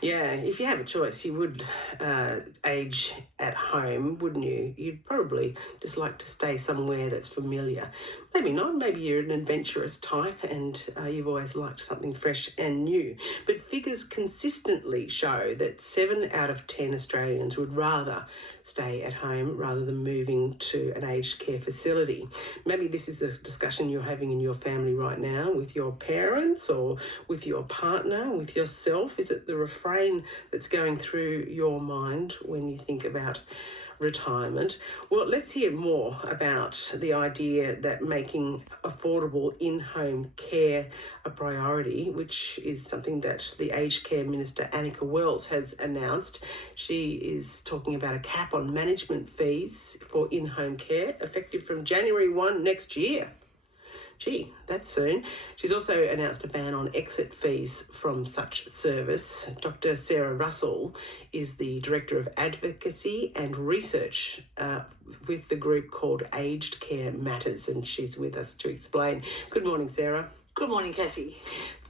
Yeah, if you have a choice, you would age at home, wouldn't you? You'd probably just like to stay somewhere that's familiar. Maybe not. Maybe you're an adventurous type and you've always liked something fresh and new. But figures consistently show that 7 out of 10 Australians would rather stay at home rather than moving to an aged care facility. Maybe this is a discussion you're having in your family right now with your parents or with your partner, with yourself. Is it the refrain that's going through your mind when you think about retirement? Well, let's hear more about the idea that making affordable in-home care a priority, which is something that the Aged Care Minister Annika Wells has announced. She is talking about a cap on management fees for in-home care effective from January 1 next year. Gee, that's soon. She's also announced a ban on exit fees from such service. Dr. Sarah Russell is the Director of Advocacy and Research with the group called Aged Care Matters, and she's with us to explain. Good morning, Sarah. Good morning, Cassie.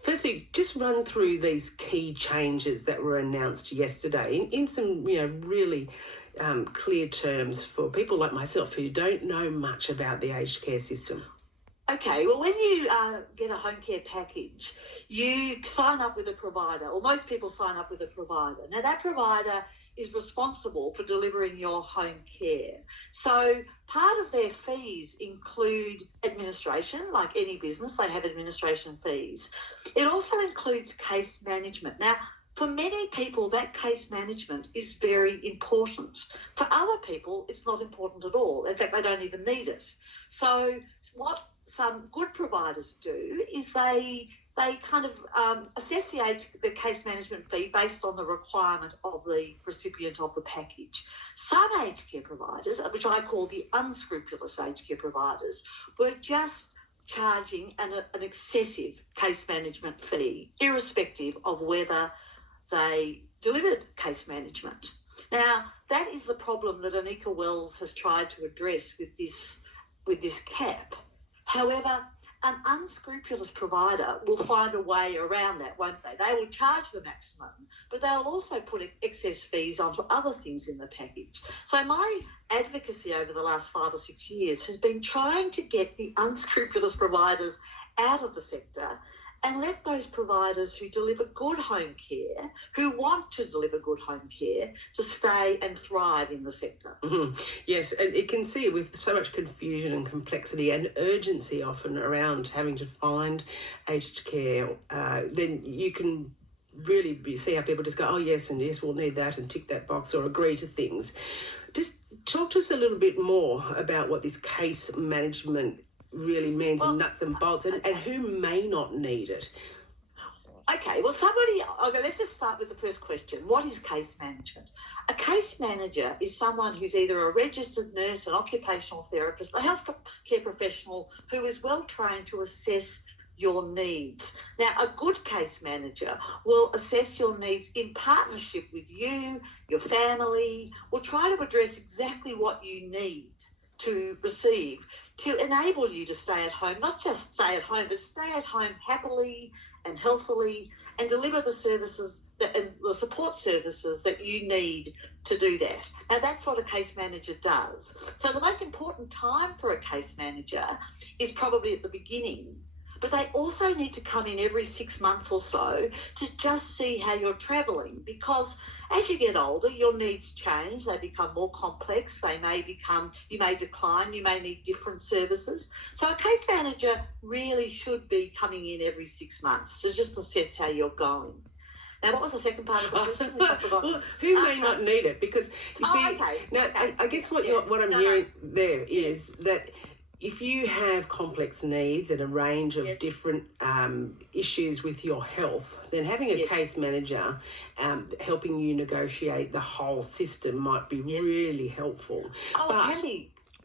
Firstly, just run through these key changes that were announced yesterday in some, really clear terms for people like myself who don't know much about the aged care system. Okay, well, when you get a home care package, you sign up with a provider, or most people sign up with a provider. Now, that provider is responsible for delivering your home care. So part of their fees include administration, like any business, they have administration fees. It also includes case management. Now, for many people, that case management is very important. For other people, it's not important at all. In fact, they don't even need it. So what some good providers do is they kind of assess the case management fee based on the requirement of the recipient of the package. Some aged care providers, which I call the unscrupulous aged care providers, were just charging an excessive case management fee, irrespective of whether they delivered case management. Now, that is the problem that Annika Wells has tried to address with this cap. However, an unscrupulous provider will find a way around that, won't they? They will charge the maximum, but they'll also put excess fees onto other things in the package. So my advocacy over the last 5 or 6 years has been trying to get the unscrupulous providers out of the sector and let those providers who deliver good home care, who want to deliver good home care, to stay and thrive in the sector. Mm-hmm. Yes, and you can see with so much confusion and complexity and urgency often around having to find aged care, then you can really see how people just go, oh yes, and yes, we'll need that, and tick that box or agree to things. Just talk to us a little bit more about what this case management really means, in nuts and bolts, and who may not need it. Okay, well, let's just start with the first question. What is case management? A case manager is someone who's either a registered nurse, an occupational therapist, a healthcare professional who is well trained to assess your needs. Now, a good case manager will assess your needs in partnership with you, your family, will try to address exactly what you need to receive to enable you to stay at home, not just stay at home, but stay at home happily and healthily and deliver the services and the support services that you need to do that. Now, that's what a case manager does. So the most important time for a case manager is probably at the beginning, but they also need to come in every 6 months or so to just see how you're travelling, because as you get older, your needs change, they become more complex, you may decline, you may need different services. So a case manager really should be coming in every 6 months to just assess how you're going. Now, what was the second part of the question? Well, who may not need it? Because you see, okay. Now okay. I guess what I'm hearing there is that if you have complex needs and a range of different issues with your health, then having a case manager helping you negotiate the whole system might be really helpful.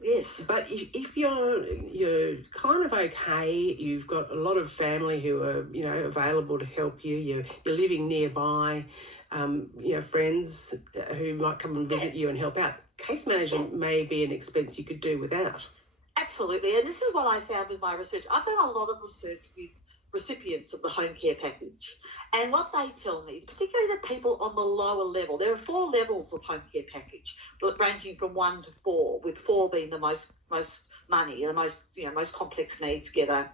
Yes. But if you're kind of okay, you've got a lot of family who are, available to help you, you're living nearby, friends who might come and visit you and help out, case management may be an expense you could do without. Absolutely, and this is what I found with my research. I've done a lot of research with recipients of the home care package. And what they tell me, particularly the people on the lower level, there are 4 levels of home care package, ranging from 1 to 4, with 4 being the most money, the most complex needs get a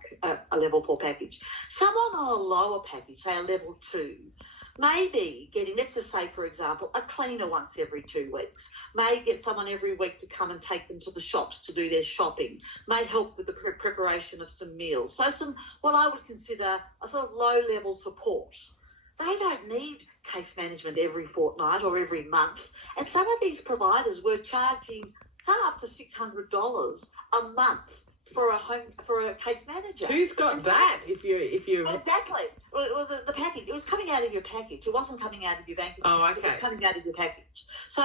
level 4 package. Someone on a lower package, say a level 2, maybe getting, let's just say, for example, a cleaner once every 2 weeks, may get someone every week to come and take them to the shops to do their shopping, may help with the preparation of some meals. So some, what I would consider a sort of low-level support. They don't need case management every fortnight or every month. And some of these providers were charging some up to $600 a month for a case manager. Who's got that? If you exactly. Well, the package, it was coming out of your package. It wasn't coming out of your bank account. Oh, okay. It was coming out of your package. So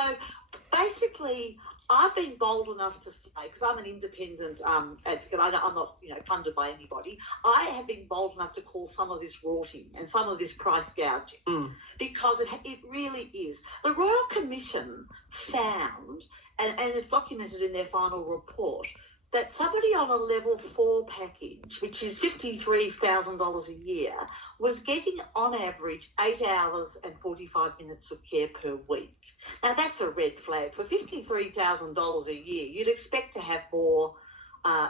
basically, I've been bold enough to say, because I'm an independent advocate, I'm not funded by anybody. I have been bold enough to call some of this rorting and some of this price gouging, because it really is. The Royal Commission found, and it's documented in their final report, that somebody on a level 4 package, which is $53,000 a year, was getting on average 8 hours and 45 minutes of care per week. Now that's a red flag. For $53,000 a year, you'd expect to have more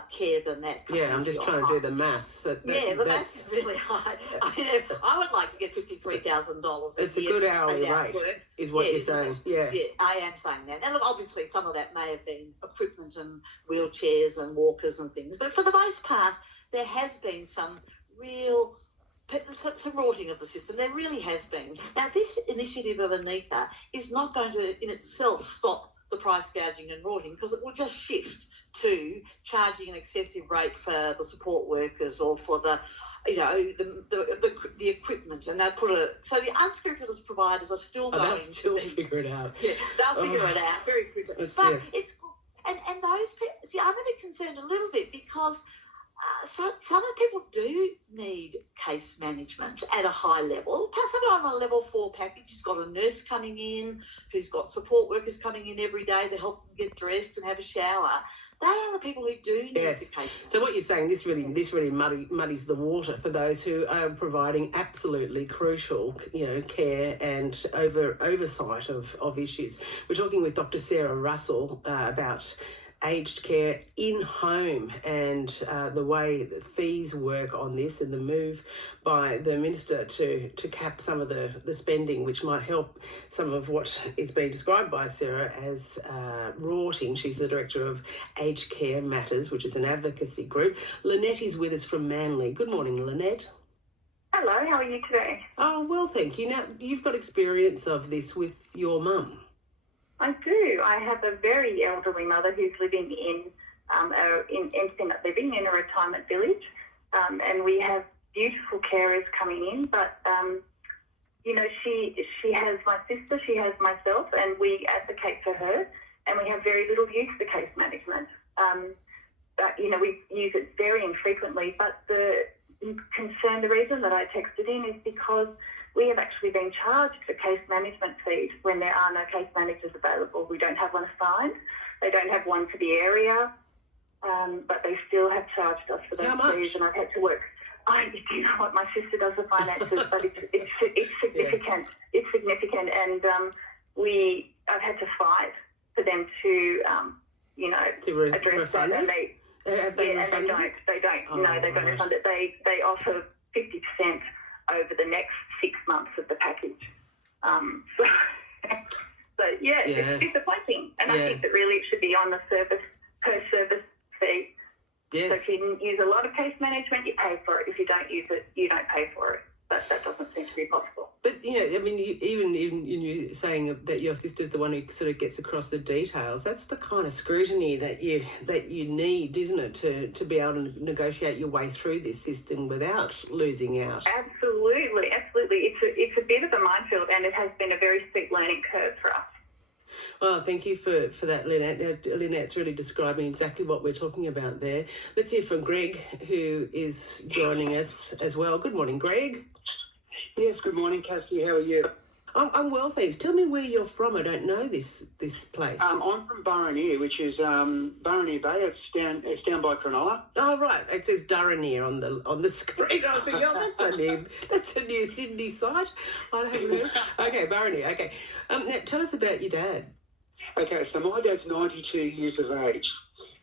care than that. Yeah, I'm just trying to do the maths. The maths is really high. I would like to get $53,000. It's a good hourly rate, is what you're saying. Yeah, I am saying that. And look, obviously, some of that may have been equipment and wheelchairs and walkers and things, but for the most part, there has been some real. Some rorting of the system. There really has been. Now, this initiative of Anika is not going to, in itself, stop the price gouging and rorting, because it will just shift to charging an excessive rate for the support workers or for the equipment, and they'll put so the unscrupulous providers are still going they'll still figure it out. Yeah, they'll figure it out very quickly. But it's and those people. See, I'm a bit concerned a little bit, because some people do need case management at a high level. Someone on a level 4 package who's got a nurse coming in, who's got support workers coming in every day to help them get dressed and have a shower. They are the people who do need the case. So what you're saying, this really muddies the water for those who are providing absolutely crucial, care and oversight of issues. We're talking with Dr. Sarah Russell about aged care in home and the way that fees work on this, and the move by the minister to cap some of the spending, which might help some of what is being described by Sarah as rorting. She's the director of Aged Care Matters, which is an advocacy group. Lynette is with us from Manly. Good morning, Lynette. Hello, how are you today? Oh, well, thank you. Now, you've got experience of this with your mum. I do. I have a very elderly mother who's living in independent living in a retirement village, and we have beautiful carers coming in. But she has my sister, she has myself, and we advocate for her, and we have very little use for case management. But we use it very infrequently. But the reason that I texted in is because we have actually been charged for case management fees when there are no case managers available. We don't have one assigned. They don't have one for the area, but they still have charged us for those fees, and I've had to work. Do you know what? My sister does the finances, but it's significant. Yeah. It's significant, and I've had to fight for them to address that. And they don't. Oh, no, they don't refund it. They offer 50% over the next 6 months of the package. It's disappointing. And I think that really it should be on the per service fee. Yes. So if you use a lot of case management, you pay for it. If you don't use it, you don't pay for it. But that doesn't seem to be possible. But, even you saying that your sister's the one who sort of gets across the details, that's the kind of scrutiny that you need, isn't it, to be able to negotiate your way through this system without losing out? Absolutely. It's a bit of a minefield, and it has been a very steep learning curve for us. Well, thank you for that, Lynette. Lynette's really describing exactly what we're talking about there. Let's hear from Greg, who is joining us as well. Good morning, Greg. Yes, good morning, Cassie. How are you? I'm well, thanks. Tell me where you're from. I don't know this place. I'm from Burraneer, which is Burraneer Bay. It's down by Cronulla. Oh right, it says Durraneer on the screen. I was thinking, oh, that's a new Sydney site. I haven't heard. Okay, Burraneer. Okay, now tell us about your dad. Okay, so my dad's 92 years of age.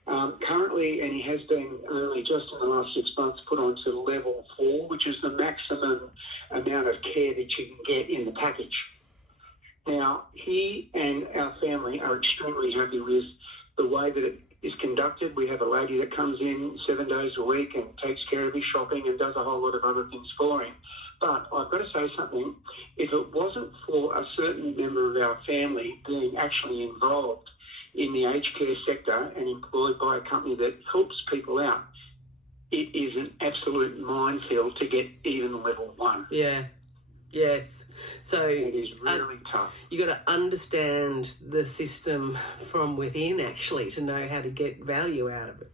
Currently, and he has been only just in the last 6 months put onto level 4, which is the maximum amount of care that you can get in the package. Now, he and our family are extremely happy with the way that it is conducted. We have a lady that comes in 7 days a week and takes care of his shopping and does a whole lot of other things for him. But I've got to say something. If it wasn't for a certain member of our family being actually involved in the aged care sector and employed by a company that helps people out, it is an absolute minefield to get even level 1. Yeah. Yes. So it is really tough. You got to understand the system from within, actually, to know how to get value out of it.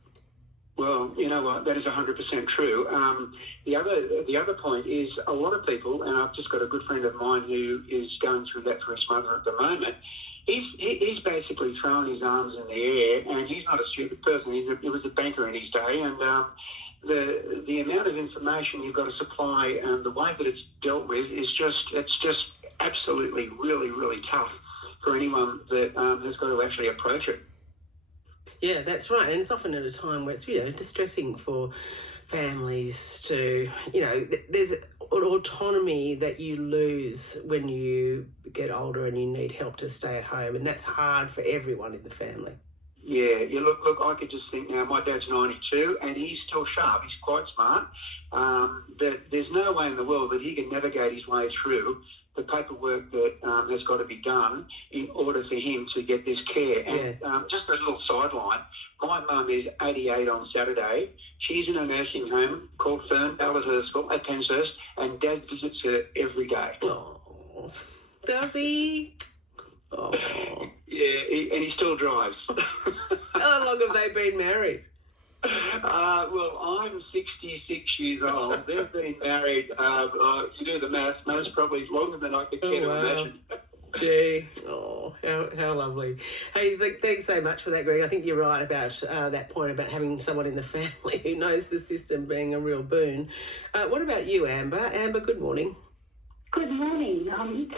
Well, you know what? That is 100% true. The other point is a lot of people, and I've just got a good friend of mine who is going through that for his mother at the moment. He's basically thrown his arms in the air, and he's not a stupid person. He was a banker in his day, and the amount of information you've got to supply and the way that it's dealt with is just absolutely really, really tough for anyone that has got to actually approach it. Yeah, that's right. And it's often at a time where it's, distressing for families to, there's an autonomy that you lose when you get older and you need help to stay at home. And that's hard for everyone in the family. Yeah, look, I could just think now, my dad's 92 and he's still sharp. He's quite smart. But there's no way in the world that he can navigate his way through the paperwork that has got to be done in order for him to get this care. And just a little sideline, my mum is 88 on Saturday. She's in a nursing home called Fernballahurst at Penshurst, and Dad visits her every day. Oh, does he? Oh. Yeah, and he still drives. How long have they been married? Well, I'm 66 years old. They've been married, to do the maths, most probably longer than I could care to imagine. Gee, how lovely. Hey, thanks so much for that, Greg. I think you're right about that point about having someone in the family who knows the system being a real boon. What about you, Amber? Amber, good morning. Good morning.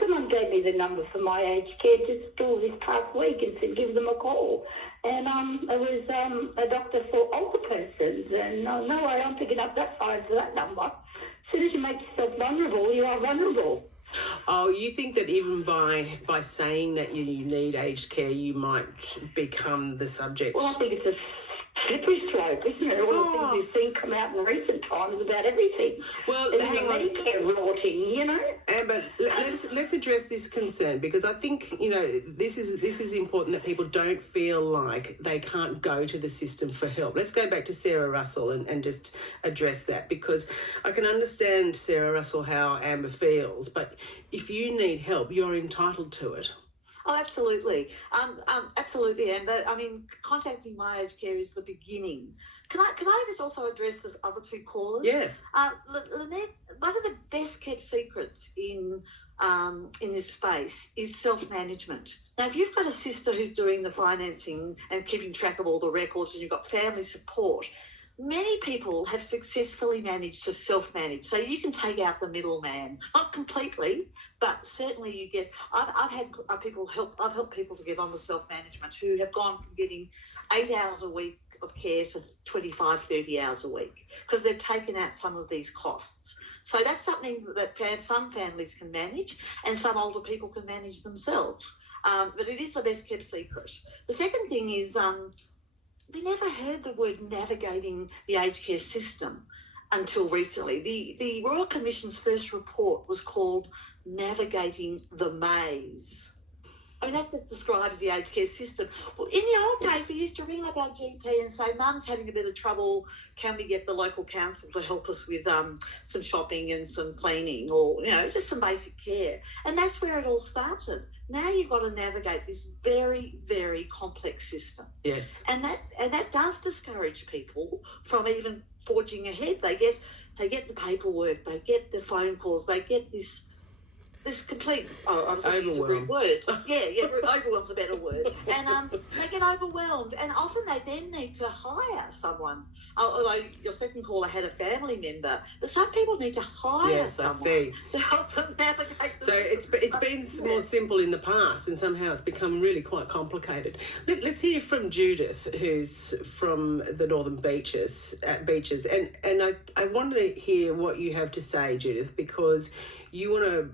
Someone gave me the number for my aged care just all this past week and said give them a call. And it was a doctor for older persons, and no way I'm picking up that phone for that number. As soon as you make yourself vulnerable, you are vulnerable. Oh, you think that even by saying that you need aged care, you might become the subject? Well, I think it's a slippery slope, isn't it? All the things you've seen come out in recent times about everything. Well, there's hang on. Medicare rotting, Amber, let's address this concern, because I think this is important that people don't feel like they can't go to the system for help. Let's go back to Sarah Russell and just address that, because I can understand, Sarah Russell, how Amber feels, but if you need help, you're entitled to it. Oh, absolutely. Absolutely, Amber. I mean, contacting My Aged Care is the beginning. Can I just also address the other two callers? Yeah. Lynette, one of the best kept secrets in this space is self-management. Now, if you've got a sister who's doing the financing and keeping track of all the records, and you've got family support, many people have successfully managed to self-manage. So you can take out the middleman, not completely, but certainly you get. I've helped people to get on to self-management who have gone from getting 8 hours a week of care to 25, 30 hours a week because they've taken out some of these costs. So that's something that some families can manage and some older people can manage themselves. But it is the best kept secret. The second thing is we never heard the word navigating the aged care system until recently. The Royal Commission's first report was called Navigating the Maze. I mean, that just describes the aged care system. Well, in the old days, we used to ring up our GP and say, Mum's having a bit of trouble. Can we get the local council to help us with some shopping and some cleaning or, just some basic care? And that's where it all started. Now you've got to navigate this very, very complex system. Yes. And that does discourage people from even forging ahead. They get the paperwork, they get the phone calls, they get this this complete, I was going to use a rude word. Overwhelm's a better word. And they get overwhelmed. And often they then need to hire someone. Although your second caller had a family member. But some people need to hire someone to help them navigate the So it's been more simple in the past, and somehow it's become really quite complicated. Let's hear from Judith, who's from the Northern Beaches. And I want to hear what you have to say, Judith, because you want to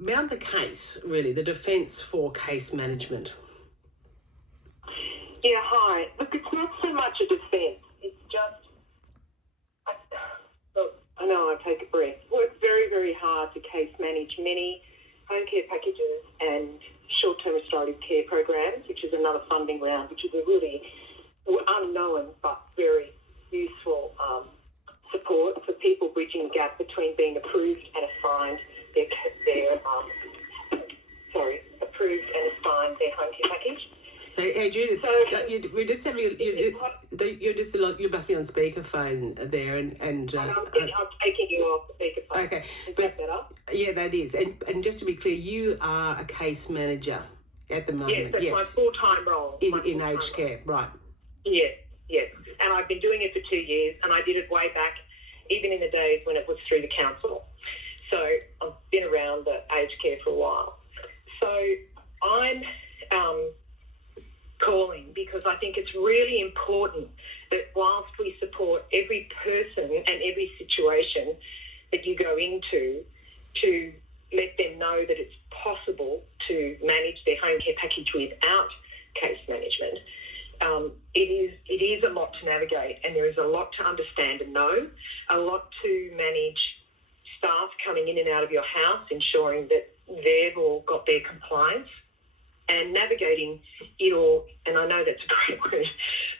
mount the case, really, the defence for case management. Yeah, hi. Look, it's not so much a defence. It's just, I know I take a breath. Work very, very hard to case manage many home care packages and short-term restorative care programs, which is another funding round, which is a really unknown but very useful support for people bridging the gap between being approved and assigned their home care package. Hey Judith, so, we're just having you must be on speakerphone there, and I'm taking you off the speakerphone. Okay, is that better? Yeah, that is, and just to be clear, you are a case manager at the moment. Yes, that's my full-time role in aged care, right? Yes, and I've been doing it for 2 years, and I did it way back, even in the days when it was through the council. So I've been around the aged care for a while. So I'm calling because I think it's really important that whilst we support every person and every situation that you go into, to let them know that it's possible to manage their home care package without case management. It is a lot to navigate, and there is a lot to understand and know, a lot to manage staff coming in and out of your house, ensuring that they've all got their compliance, and navigating it all. And I know that's a great word,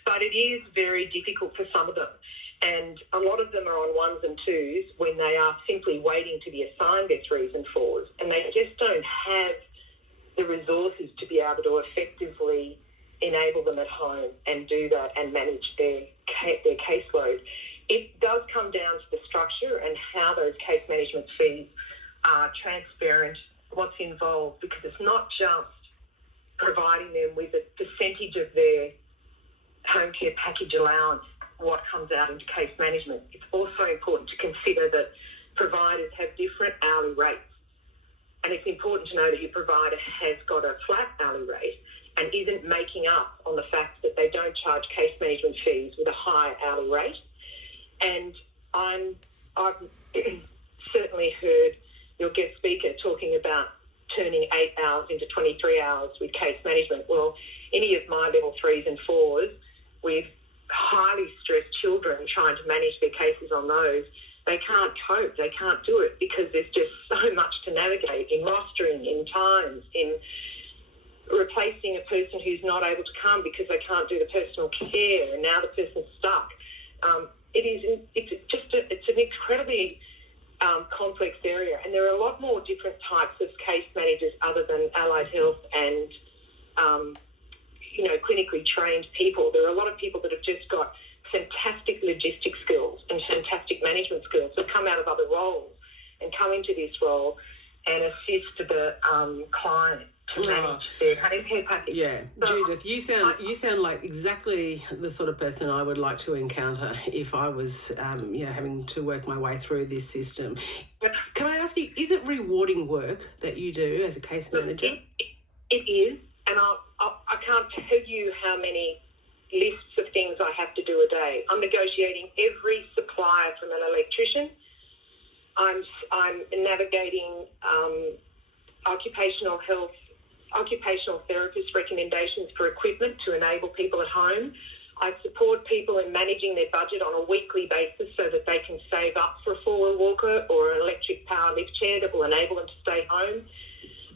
but it is very difficult for some of them. And a lot of them are on ones and twos when they are simply waiting to be assigned their threes and fours, and they just don't have the resources to be able to effectively enable them at home and do that and manage their caseload. It does come down to the structure and how those case management fees are transparent, what's involved, because it's not just providing them with a percentage of their home care package allowance, what comes out into case management. It's also important to consider that providers have different hourly rates. And it's important to know that your provider has got a flat hourly rate and isn't making up on the fact that they don't charge case management fees with a high hourly rate. And I've certainly heard your guest speaker talking about turning 8 hours into 23 hours with case management. Well, any of my level 3s and 4s with highly stressed children trying to manage their cases on those, they can't cope, they can't do it because there's just so much to navigate in rostering, in times, in replacing a person who's not able to come because they can't do the personal care and now the person's stuck. It's an incredibly complex area, and there are a lot more different types of case managers other than allied health and clinically trained people. There are a lot of people that have just got fantastic logistic skills and fantastic management skills that come out of other roles and come into this role and assist the client to manage their home care package. Yeah, so, Judith, you sound like exactly the sort of person I would like to encounter if I was, having to work my way through this system. Can I ask you, is it rewarding work that you do as a case manager? It is, and I can't tell you how many lists of things I have to do a day. I'm negotiating every supplier from an electrician. I'm navigating occupational therapist recommendations for equipment to enable people at home. I support people in managing their budget on a weekly basis so that they can save up for a four-wheel walker or an electric power lift chair that will enable them to stay home.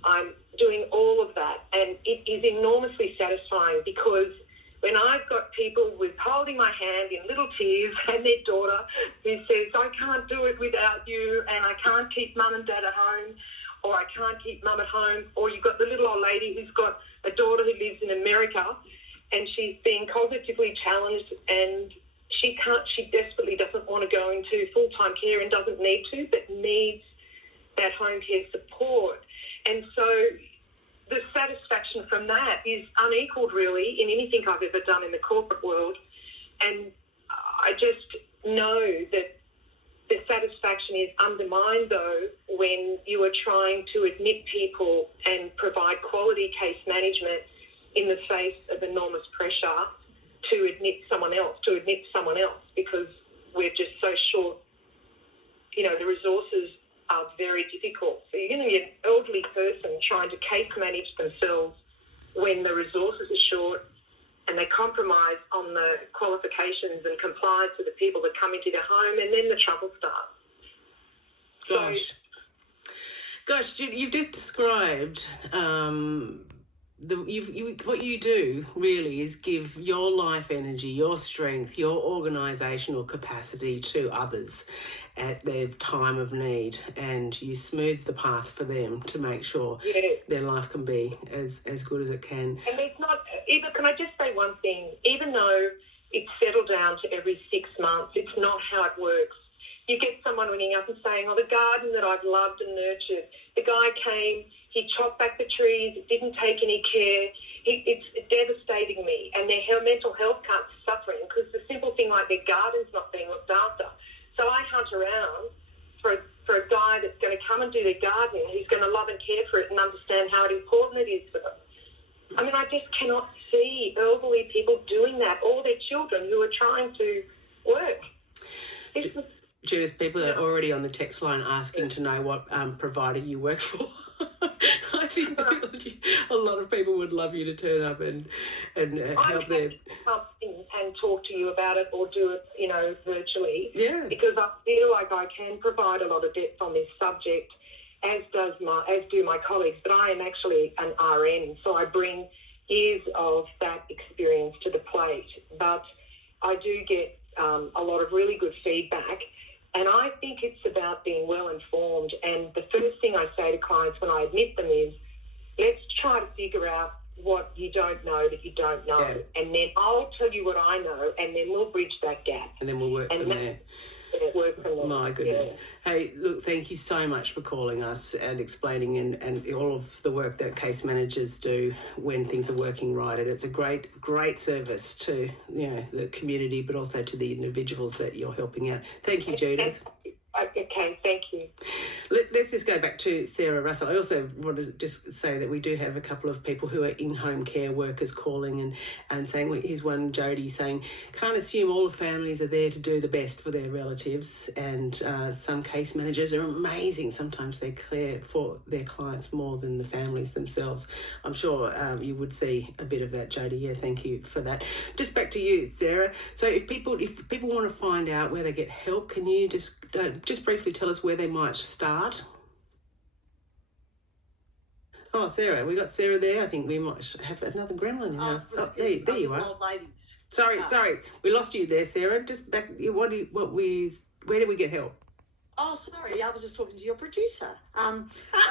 I'm doing all of that, and it is enormously satisfying because when I've got people with holding my hand in little tears and their daughter who says, I can't do it without you and I can't keep mum and dad at home, or I can't keep mum at home, or you've got the little old lady who's got a daughter who lives in America and she's being cognitively challenged and she desperately doesn't want to go into full-time care and doesn't need to, but needs that home care support. And so the satisfaction from that is unequalled, really, in anything I've ever done in the corporate world. And I just know that the satisfaction is undermined, though, when you are trying to admit people and provide quality case management in the face of enormous pressure to admit someone else, because we're just so short. You know, the resources are very difficult. So you're going to be an elderly person trying to case manage themselves when the resources are short and they compromise on the qualifications and compliance of the people that come into their home, and then the trouble starts. Gosh, Judy, you've just described what you do really is give your life energy, your strength, your organisational capacity to others at their time of need, and you smooth the path for them to make sure their life can be as good as it can. And there's not, even, can I just say one thing? Even though it's settled down to every 6 months, it's not how it works. You get someone ringing up and saying, oh, the garden that I've loved and nurtured, the guy came, he chopped back the trees, didn't take any care, it's devastating me, and their mental health can't be suffering because the simple thing like their garden's not being looked after. So I hunt around for a guy that's going to come and do their garden, who's going to love and care for it and understand how important it is for them. I mean, I just cannot see elderly people doing that, or their children who are trying to work. Judith, people are already on the text line asking to know what provider you work for. I think a lot of people would love you to turn up and help them. Come and talk to you about it, or do it, virtually. Yeah. Because I feel like I can provide a lot of depth on this subject, as do my colleagues. But I am actually an RN, so I bring years of that experience to the plate. But I do get a lot of really good feedback. And I think it's about being well informed. And the first thing I say to clients when I admit them is, let's try to figure out what you don't know that you don't know. Yeah. And then I'll tell you what I know, and then we'll bridge that gap. And then we'll work from there. My goodness. Yeah. Hey, look, thank you so much for calling us and explaining and all of the work that case managers do when things are working right. And it's a great service to the community, but also to the individuals that you're helping out. Thank you, Judith. Okay, thank you. Let's just go back to Sarah Russell. I also want to just say that we do have a couple of people who are in-home care workers calling and saying, well, here's one, Jody, saying, can't assume all the families are there to do the best for their relatives, and some case managers are amazing. Sometimes they care for their clients more than the families themselves. I'm sure you would see a bit of that, Jody. Yeah, thank you for that. Just back to you, Sarah. So if people want to find out where they get help, can you just briefly tell us where they might start? Oh, Sarah, we got Sarah there. I think we might have another gremlin in the house. Oh, there you are. Sorry, we lost you there, Sarah. Just back. Where do we get help? Oh, sorry, I was just talking to your producer. I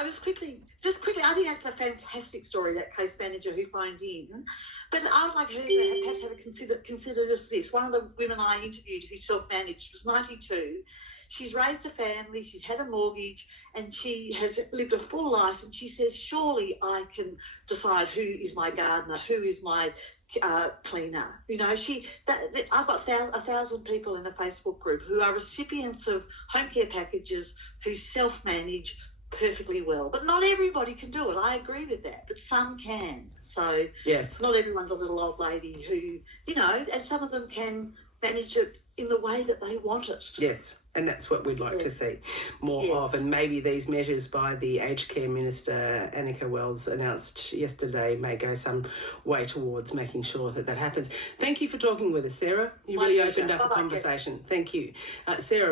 was quickly, I think that's a fantastic story, that case manager who phoned in. But I would like her to perhaps have a consider this. One of the women I interviewed who self-managed was 92. She's raised a family, she's had a mortgage, and she has lived a full life. And she says, surely I can decide who is my gardener, who is my cleaner. I've got 1,000 people in the Facebook group who are recipients of home care packages who self-manage perfectly well. But not everybody can do it. I agree with that, but some can. So yes, not everyone's a little old lady who, and some of them can manage it in the way that they want it. Yes. And that's what we'd like to see more of. And maybe these measures by the Aged Care Minister, Annika Wells, announced yesterday may go some way towards making sure that happens. Thank you for talking with us, Sarah. You really opened up a conversation. Thank you. Sarah